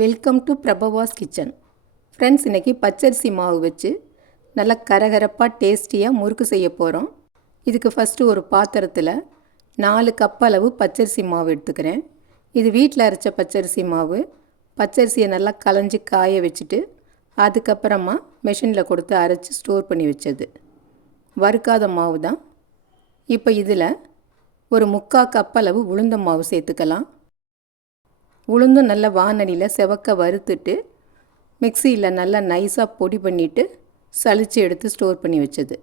Welcome to Prabhava's kitchen friends இன்றைக்கி பச்சரிசி மாவு வச்சு நல்லா கரகரப்பாக டேஸ்டியாக முறுக்கு செய்ய போகிறோம் இதுக்கு ஃபஸ்ட்டு ஒரு பாத்திரத்தில் நாலு கப் அளவு பச்சரிசி மாவு எடுத்துக்கிறேன். இது வீட்டில் அரைச்ச பச்சரிசி மாவு. பச்சரிசியை நல்லா களைஞ்சி காய வச்சுட்டு அதுக்கப்புறமா மிஷினில் கொடுத்து அரைச்சி ஸ்டோர் பண்ணி வச்சது. வறுக்காத மாவு தான் இப்போ இதில் ஒரு முக்கால் கப் அளவு உளுந்த மாவு சேர்த்துக்கலாம். உளுந்தும் நல்லா வானடியில் செவக்க வறுத்துட்டு மிக்சியில் நல்லா நைஸாக பொடி பண்ணிவிட்டு சளிச்சு எடுத்து ஸ்டோர் பண்ணி வச்சது.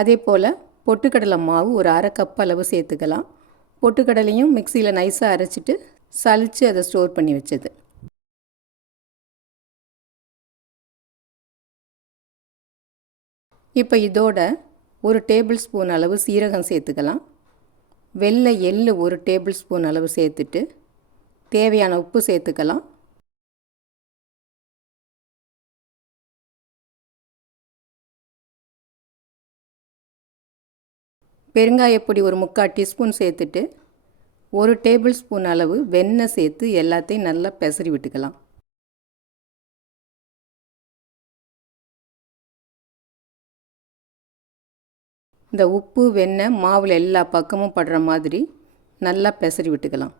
அதே போல் பொட்டுக்கடலை மாவு ஒரு அரை கப் அளவு சேர்த்துக்கலாம். பொட்டுக்கடலையும் மிக்சியில் நைஸாக அரைச்சிட்டு சளிச்சு அதை ஸ்டோர் பண்ணி வச்சது. இப்போ இதோட ஒரு டேபிள் ஸ்பூன் அளவு சீரகம் சேர்த்துக்கலாம். வெள்ளை எள்ளு ஒரு டேபிள் ஸ்பூன் அளவு சேர்த்துட்டு தேவையான உப்பு சேர்த்துக்கலாம். பெருங்காயப்பொடி ஒரு முக்கால் டீஸ்பூன் சேர்த்துட்டு ஒரு டேபிள் ஸ்பூன் அளவு வெண்ணெய் சேர்த்து எல்லாத்தையும் நல்லா பெசரி விட்டுக்கலாம். இந்த உப்பு வெண்ணெய் மாவில் எல்லா பக்கமும் படுற மாதிரி நல்லா பெசரி விட்டுக்கலாம்.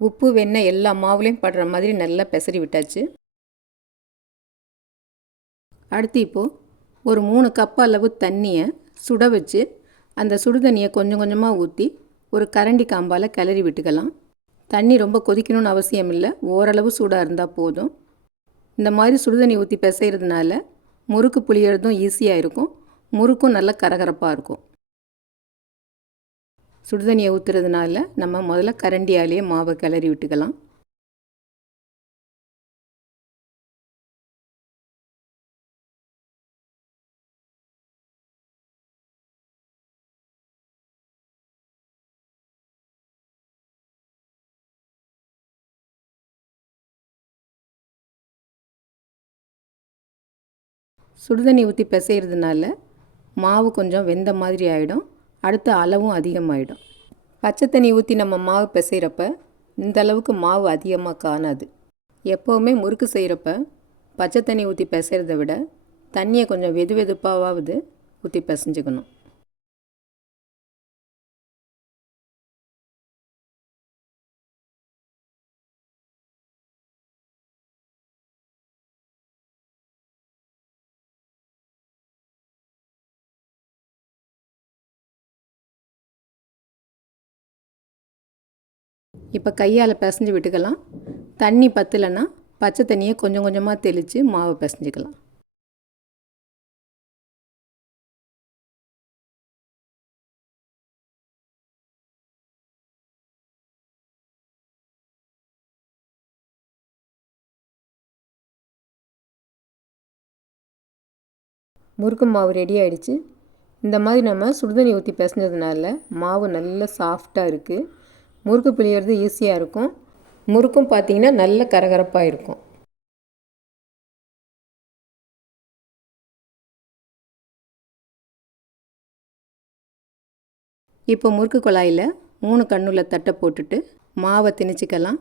உப்பு வெண்ணெய் எல்லா மாவுலேயும் படுற மாதிரி நல்லா பெசரி விட்டாச்சு. அடுத்து இப்போது ஒரு மூணு கப் அளவு தண்ணியை சுட வச்சு அந்த சுடுதண்ணியை கொஞ்சம் கொஞ்சமாக ஊற்றி ஒரு கரண்டி காம்பால் கிளறி விட்டுக்கலாம். தண்ணி ரொம்ப கொதிக்கணும்னு அவசியம் இல்லை ஓரளவு சூடாக இருந்தால் போதும். இந்த மாதிரி சுடுதண்ணி ஊற்றி பிசைகிறதுனால முறுக்கு புளியறதும் ஈஸியாக இருக்கும். முறுக்கும் நல்ல கரகரப்பாக இருக்கும். சுடுதண்ணியை ஊற்றுறதுனால நம்ம முதல்ல கரண்டியாலேயே மாவை கிளறி விட்டுக்கலாம். சுடுதண்ணி ஊற்றி பிசைகிறதுனால மாவு கொஞ்சம் வெந்த மாதிரி ஆகிடும் அடுத்த அளவும் அதிகமாகிடும் பச்சை தண்ணி ஊற்றி நம்ம மாவு பிசைகிறப்ப இந்த அளவுக்கு மாவு அதிகமாக காணாது. எப்போவுமே முறுக்கு செய்கிறப்ப பச்சை தண்ணி ஊற்றி பிசைகிறத விட தண்ணியை கொஞ்சம் வெது வெதுப்பாவது ஊற்றி பிசைஞ்சுக்கணும். இப்போ கையால் பிசைஞ்சு விட்டுக்கலாம். தண்ணி பத்தலைன்னா பச்சை தண்ணியை கொஞ்சம் கொஞ்சமாக தெளித்து மாவை பிசைஞ்சிக்கலாம். முறுக்கு மாவு ரெடி ஆகிடுச்சு இந்த மாதிரி நம்ம சுடுதண்ணி ஊற்றி பிசைஞ்சதுனால மாவு நல்லா சாஃப்டாக இருக்குது முறுக்கு பிழியறது ஈஸியாக இருக்கும். முறுக்கும் பார்த்திங்கன்னா நல்ல கரகரப்பாக இருக்கும். இப்போ முறுக்கு குழாயில் மூணு கண்ணுள்ள தட்டை போட்டுட்டு மாவை திணிச்சிக்கலாம்.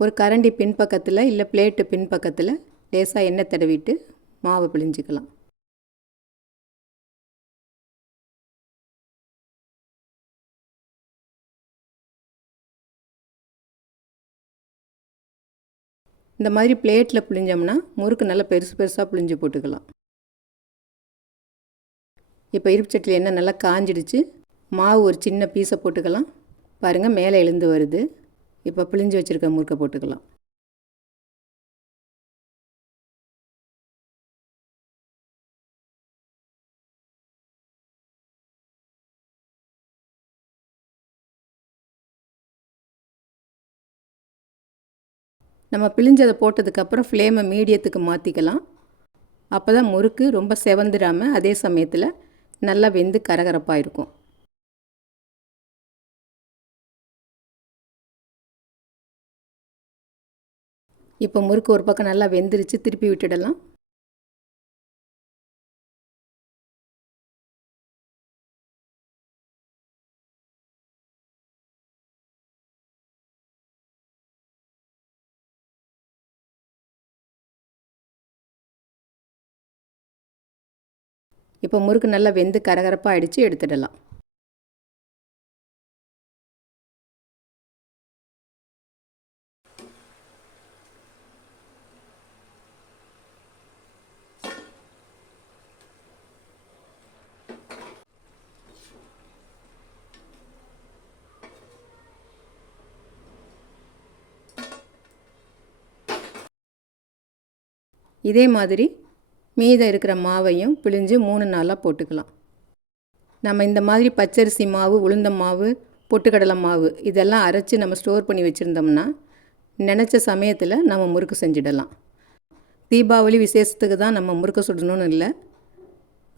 ஒரு கரண்டி பின்பக்கத்தில் இல்லை பிளேட்டு பின்பக்கத்தில் லேசாக எண்ணெய் தடவிட்டு மாவை பிழிஞ்சிக்கலாம். இந்த மாதிரி பிளேட்டில் பிழிஞ்சோம்னா முறுக்கு நல்லா பெருசு பெருசாக பிழிஞ்சு போட்டுக்கலாம். இப்போ இருப்பு சட்டியில் எண்ணெய் நல்லா காஞ்சிடுச்சு. மாவு ஒரு சின்ன பீஸை போட்டுக்கலாம். பாருங்கள் மேலே எழுந்து வருது. இப்போ பிழிஞ்சு வச்சுருக்க முறுக்கை போட்டுக்கலாம். நம்ம பிழிஞ்சதை போட்டதுக்கப்புறம் ஃப்ளேமை மீடியத்துக்கு மாற்றிக்கலாம் அப்போ தான் முறுக்கு ரொம்ப செவந்துடாமல் அதே சமயத்தில் நல்லா வெந்து கரகரப்பாக இருக்கும். இப்போ முறுக்கு ஒரு பக்கம் நல்லா வெந்துருச்சு திருப்பி விட்டுடலாம். இப்போ முறுக்கு நல்லா வெந்து கரகரப்பாக அடித்து எடுத்துடலாம். இதே மாதிரி மீதம் இருக்கிற மாவையும் பிழிஞ்சு மூணு நாளாக போட்டுக்கலாம். நம்ம இந்த மாதிரி பச்சரிசி மாவு உளுந்த மாவு பொட்டுக்கடலை மாவு இதெல்லாம் அரைச்சி நம்ம ஸ்டோர் பண்ணி வச்சுருந்தோம்னா நினச்ச சமயத்தில் நம்ம முறுக்கு செஞ்சிடலாம். தீபாவளி விசேஷத்துக்கு தான் நம்ம முறுக்கு சுடணும்னு இல்லை.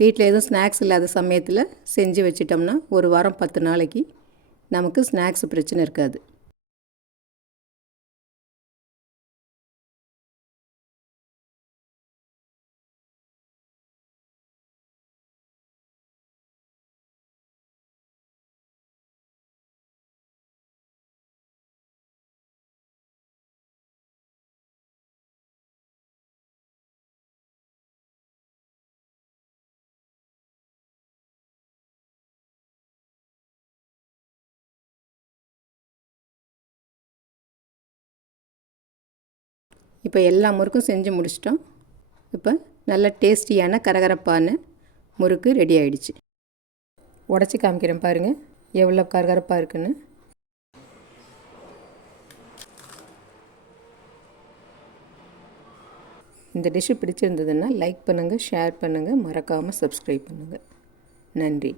வீட்டில் எதுவும் ஸ்நாக்ஸ் இல்லாத சமயத்தில் செஞ்சு வச்சிட்டோம்னா ஒரு வாரம் பத்து நாளைக்கு நமக்கு ஸ்நாக்ஸ் பிரச்சனை இருக்காது. இப்போ எல்லா முறுக்கும் செஞ்சு முடிச்சிட்டோம். இப்போ நல்ல டேஸ்டியான கரகரப்பான முறுக்கு ரெடி ஆயிடுச்சு. உடச்சி காமிக்கிறேன் பாருங்கள் எவ்வளோ கரகரப்பாக இருக்குன்னு. இந்த டிஷ்ஷு பிடிச்சிருந்ததுன்னா லைக் பண்ணுங்கள் ஷேர் பண்ணுங்கள் மறக்காமல் சப்ஸ்கிரைப் பண்ணுங்கள் நன்றி.